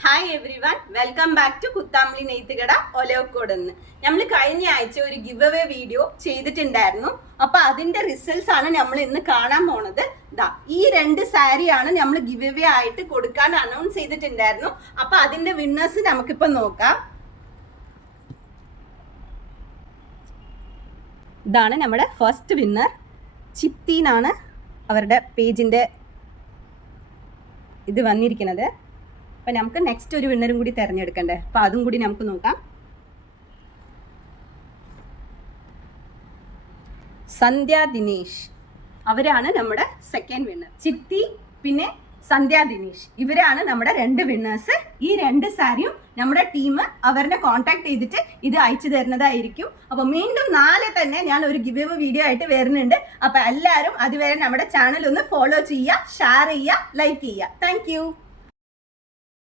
Hi everyone, welcome back to Kuthampully Neythukada Olavakkode. നമ്മൾ കഴിഞ്ഞ ആഴ്ച ഒരു ഗിവ് അവേ വീഡിയോ ചെയ്തിട്ടുണ്ടായിരുന്നു. അപ്പൊ അതിന്റെ റിസൾട്ട്സ് ആണ് നമ്മൾ ഇന്ന് കാണാൻ പോണത്. ഈ രണ്ട് സാരിയാണ് നമ്മൾ ഗിവ് അവേ ആയിട്ട് കൊടുക്കാൻ അനൗൺസ് ചെയ്തിട്ടുണ്ടായിരുന്നു. അപ്പൊ അതിന്റെ വിന്നേഴ്സ് നമുക്കിപ്പോ നോക്കാം. ഇതാണ് നമ്മുടെ ഫസ്റ്റ് വിന്നർ. ചിത്തിനാണ് അവരുടെ പേജിന്റെ ഇത് വന്നിരിക്കുന്നത്. അപ്പം നമുക്ക് നെക്സ്റ്റ് ഒരു വിന്നറും കൂടി തിരഞ്ഞെടുക്കണ്ടേ, അപ്പം അതും കൂടി നമുക്ക് നോക്കാം. സന്ധ്യ ദിനേശ്, അവരാണ് നമ്മുടെ സെക്കൻഡ് വിന്നർ. ചിത്തി പിന്നെ സന്ധ്യ ദിനേശ്, ഇവരാണ് നമ്മുടെ രണ്ട് വിന്നേഴ്സ്. ഈ രണ്ട് സാരിയും നമ്മുടെ ടീം അവരെ കോൺടാക്ട് ചെയ്തിട്ട് ഇത് അയച്ചു തരുന്നതായിരിക്കും. അപ്പോൾ വീണ്ടും നാളെ തന്നെ ഞാൻ ഒരു ഗിവ് അവേ വീഡിയോ ആയിട്ട് വരുന്നുണ്ട്. അപ്പോൾ എല്ലാവരും അതുവരെ നമ്മുടെ ചാനൽ ഒന്ന് ഫോളോ ചെയ്യുക, ഷെയർ ചെയ്യുക, ലൈക്ക് ചെയ്യുക. താങ്ക്